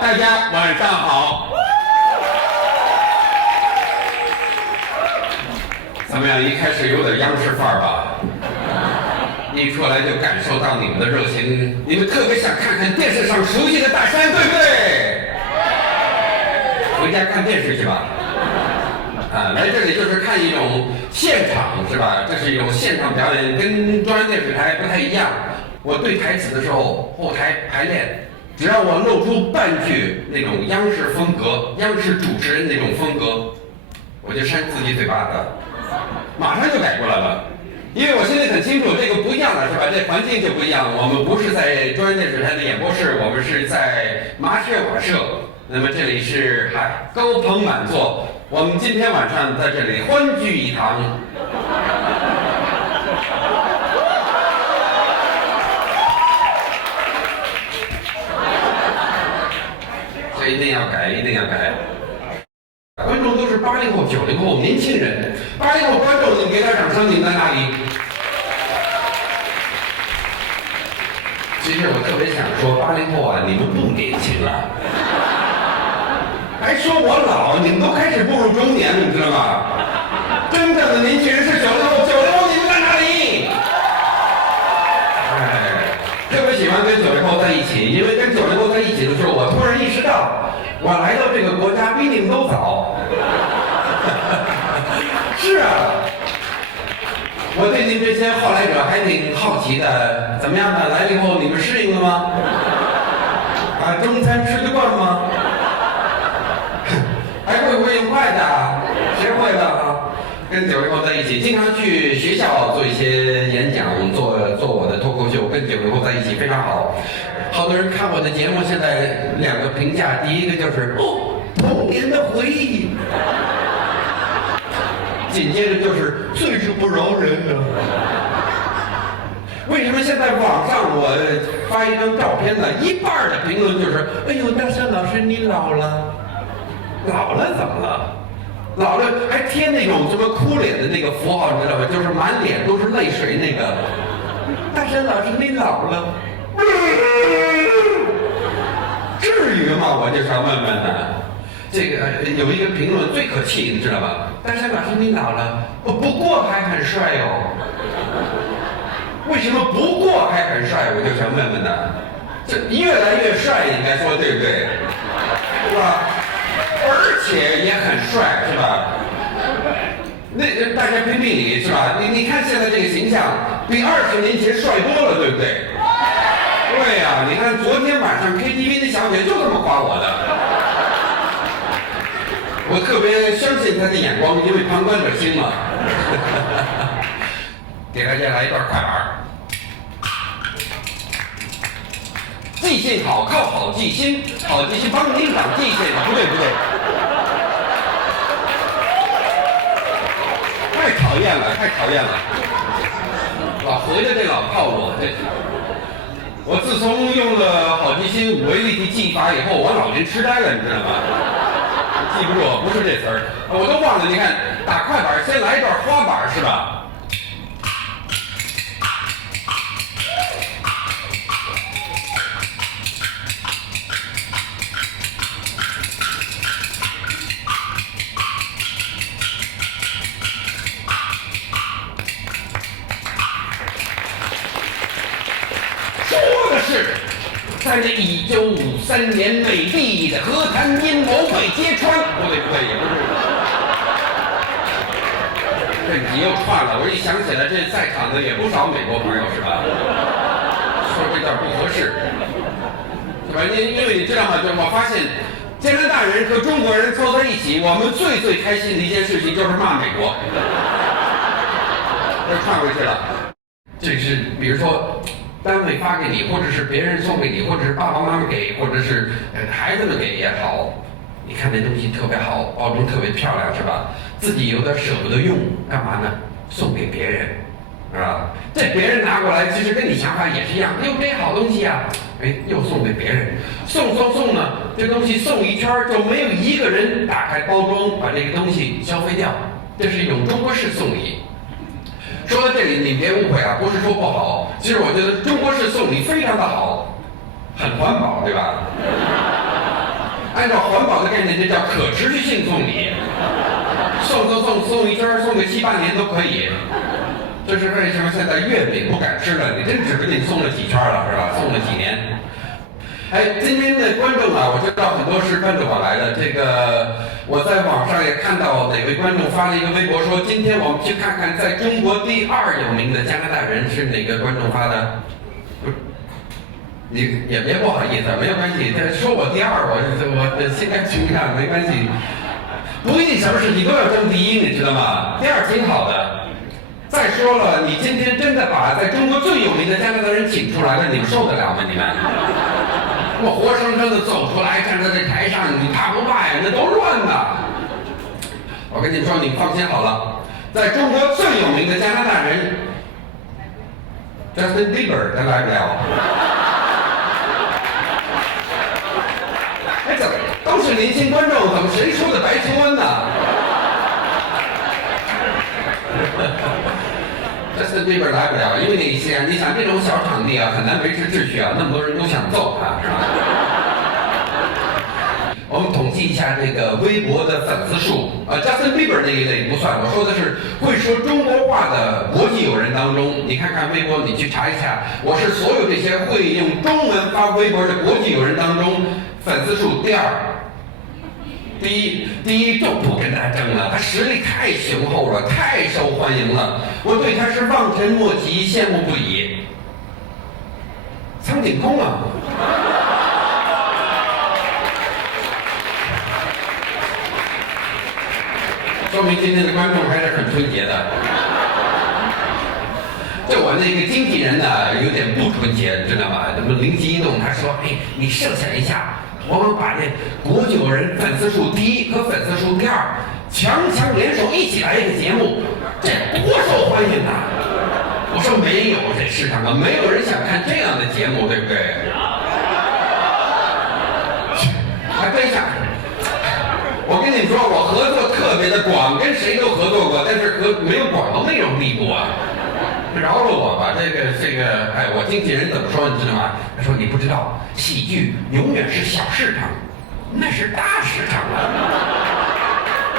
大家晚上好。怎么样？一开始有点央视范儿吧？一出来就感受到你们的热情，你们特别想看看电视上熟悉的大山，对不对？回家看电视去吧。啊，来这里就是看一种现场，是吧？这是一种现场表演，跟中央电视台不太一样。我对台词的时候，后台排练，只要我露出半句那种央视风格、央视主持人那种风格，我就扇自己嘴巴子，马上就改过来了。因为我现在很清楚，这个不一样了，是吧？这环境就不一样。我们不是在中央电视台的演播室，我们是在麻雀瓦舍。那么这里是高朋满座，我们今天晚上在这里欢聚一堂。这一定要改，一定要改。观众都是80后、90后年轻人，80后观众，你给点掌声，你在哪里？其实我特别想说，80后啊，你们不年轻了，还说我老，你们都开始步入中年了，你知道吗？真正的年轻人是90后，90后你们在哪里？特别喜欢跟90后在一起，因为跟90后在一起的时候，我突然意识到，我来到这个国家比你们都早。是啊，我对您这些后来者还挺好奇的，怎么样呢？来了以后你们适应了吗？啊，中餐吃得惯吗？还会不会用筷子啊？谁会的啊？跟90后在一起，经常去学校做一些演讲，做我的脱口秀，跟90后在一起非常好。好多人看我的节目，现在2个评价，第一个就是童年的回忆，紧接着就是岁数不饶人啊。为什么现在网上我发一张照片呢？一半的评论就是：哎呦，大山老师你老了，老了怎么了？老了还贴那种什么哭脸的那个符号，你知道吧？就是满脸都是泪水那个。大山老师你老了。至于吗？我就想问问呢。这个有一个评论最可气，你知道吧？大山老师你老了，不过还很帅哦。为什么不过还很帅？我就想问问呢。这越来越帅，应该说对不对？是吧？而且也很帅，是吧？那大家评评理，是吧？你看现在这个形象，比20年前帅多了，对不对？对呀，你看昨天晚上 KTV 那小姐就这么夸我的，我特别相信她的眼光，因为旁观者清嘛。给大家来一段快板。记性好靠好记心，好记心帮您长记性，不对不对，太讨厌了，太讨厌了，老回来这老套路，这。我自从用了好记心5维立体记忆法以后，我老年痴呆了，你知道吗？记不住，不是这词儿，我都忘了。你看，打快板先来一段花板，是吧？在那1953年，美丽的河滩阴谋被揭穿。不对，也不是。这你又串了，我一想起来，这在场的也不少美国朋友，是吧？说这点不合适，是吧？因为你知道吗？就我发现，加拿大人和中国人凑在一起，我们最开心的一件事情就是骂美国。又串回去了。这是比如说。单位发给你，或者是别人送给你，或者是爸爸妈妈给，或者是孩子们给也好，你看那东西特别好，包装特别漂亮，是吧？自己有点舍不得用，干嘛呢？送给别人，是吧？这别人拿过来，其实跟你想法也是一样，哟，这好东西啊，哎，又送给别人，送呢，这东西送一圈就没有一个人打开包装把这个东西消费掉，这是一种中国式送礼。说到这里，你别误会啊，不是说不好。其实我觉得中国式送礼非常的好，很环保，对吧？按照环保的概念，这叫可持续性送礼，送一圈，送个7、8年都可以。这是为什么现在月饼不敢吃了？你真指不定送了几圈了，是吧？送了几年。哎，今天的观众啊，我知道很多是奔着我来的。这个我在网上也看到哪位观众发了一个微博说，今天我们去看看在中国第2有名的加拿大人是哪个观众发的？你也别不好意思，没有关系。这说我第2，我心甘情愿，没关系。不一定什么事情都要争第1，你知道吗？第2挺好的。再说了，你今天真的把在中国最有名的加拿大人请出来了，你们受得了吗？你们？我活生生的走出来，站在这台上，你怕不怕呀？那都乱的。我跟你说，你放心好了，在中国最有名的加拿大人 Justin Bieber 他来不了。哎，怎么都是年轻观众，怎么谁说的白求恩呢？Justin Bieber 来不了，因为你想这种小场地啊，很难维持秩序啊，那么多人都想揍他，是吧？我们统计一下这个微博的粉丝数，Justin Bieber 那一类不算，我说的是会说中国话的国际友人当中，你看看微博，你去查一下，我是所有这些会用中文发微博的国际友人当中粉丝数第2。第一就不跟他争了，他实力太雄厚了，太受欢迎了，我对他是望尘莫及，羡慕不已。苍井空啊！说明今天的观众还是很纯洁的。就我那个经纪人呢，有点不纯洁，知道吗？怎么灵机一动，他说：“哎，你设想一下。”我们把这国际友人粉丝数第1和粉丝数第2强联手一起来一个节目，这多受欢迎啊！我说没有这市场上没有人想看这样的节目，对不对？还真想。我跟你说，我合作特别的广，跟谁都合作过，但是没有广到那种地步啊！饶了我吧，这个，哎，我经纪人怎么说你知道吗？他说你不知道，喜剧永远是小市场，那是大市场啊，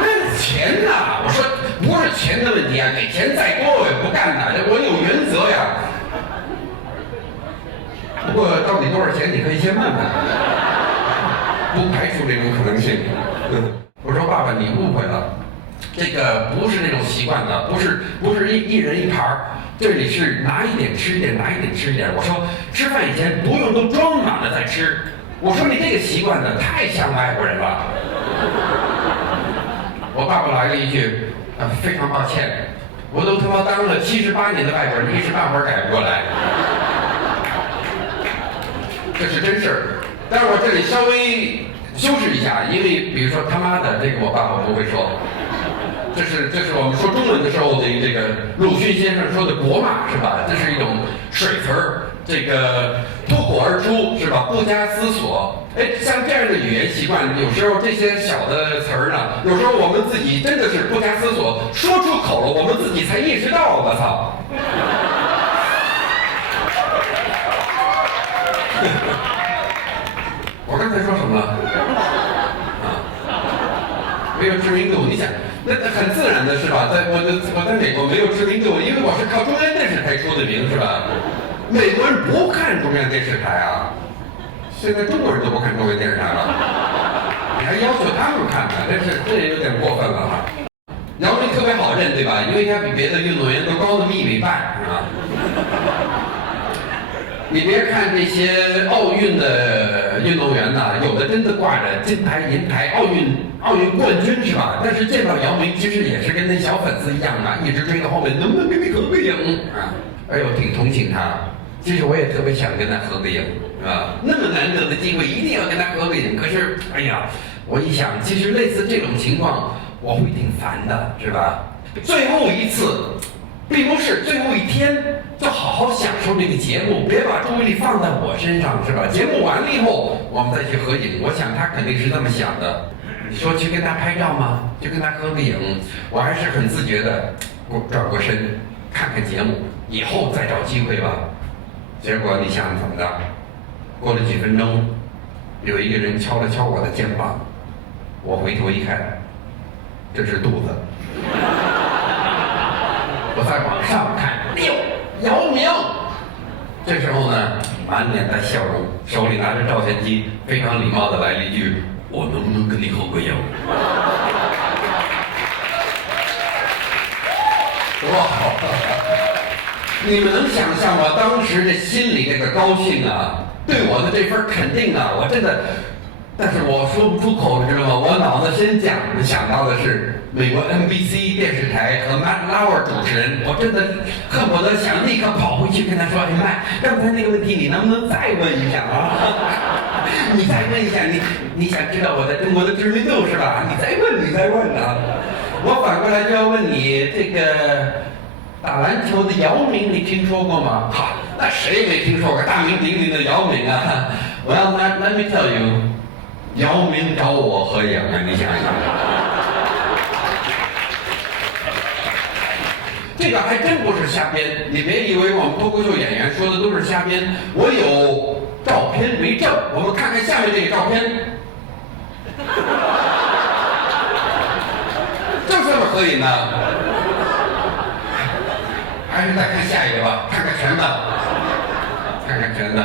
那钱呐！我说不是钱的问题啊，给钱再多我也不干的，我有原则呀。不过到底多少钱，你可以先问问，不排除这种可能性。我说爸爸，你误会了。这个不是那种习惯的，不是一人一盘儿，这里是拿一点吃一点，拿一点吃一点。我说吃饭以前不用都装满了再吃。我说你这个习惯呢，太像外国人了。我爸爸来了一句，非常抱歉，我都他妈当了78年的外国人，一时半会儿改不过来。这是真事儿，但是我这里稍微修饰一下，因为比如说他妈的这个我爸爸不会说。这是我们说中文的时候的这个鲁迅先生说的国骂是吧？这是一种水词儿，这个脱口而出是吧？不加思索。哎，像这样的语言习惯，有时候这些小的词儿呢，有时候我们自己真的是不加思索，说出口了，我们自己才意识到，我操！我刚才说什么了？没有知名度，你想。那很自然的是吧？我在美国没有知名度，因为我是靠中央电视台出的名，是吧？美国人不看中央电视台啊，现在中国人都不看中央电视台了，你还要求他们看呢？这有点过分了哈。姚明特别好认，对吧？因为他比别的运动员都高那么1.5米，是吧？你别看这些奥运的运动员呐，有的真的挂着金牌、银牌、奥运冠军是吧？但是见到姚明，其实也是跟那小粉丝一样啊，一直追到后面，能不能跟你合个影啊？哎呦，挺同情他。其实我也特别想跟他合个影，是吧？那么难得的机会，一定要跟他合个影。可是，哎呀，我一想，其实类似这种情况，我会挺烦的，是吧？最后一次。并不是最后一天就好好享受这个节目，别把注意力放在我身上，是吧？节目完了以后，我们再去合影。我想他肯定是这么想的。你说去跟他拍照吗？去跟他合个影，我还是很自觉的转过身看看节目，以后再找机会吧。结果你想怎么着？过了几分钟，有一个人敲了敲我的肩膀，我回头一看，这是肚子。我再往上看，哎呦，姚明！这时候呢，满脸的笑容，手里拿着照相机，非常礼貌的来了一句：“我能不能跟你合个影？”多好！你们能想象我当时的心里这个高兴啊，对我的这份肯定啊，我真的，但是我说不出口，知道吗？我脑子先想到的是美国 NBC 电视台和 Matt Lauer 主持人，我真的恨不得想立刻跑回去跟他说：“哎妈，刚才那个问题你能不能再问一下啊？你再问一下，你想知道我在中国的知名度是吧？你再问啊！我反过来就要问你这个。”打篮球的姚明，你听说过吗？哈，那谁没听说过大名鼎鼎的姚明啊 ？Well, let me tell you， 姚明找我合影啊，你想想。这个还真不是瞎编，你别以为我们脱口秀演员说的都是瞎编。我有照片为证，我们看看下面这个照片，就这么合影呢。还是再看下一个吧，看看全的，看看全的。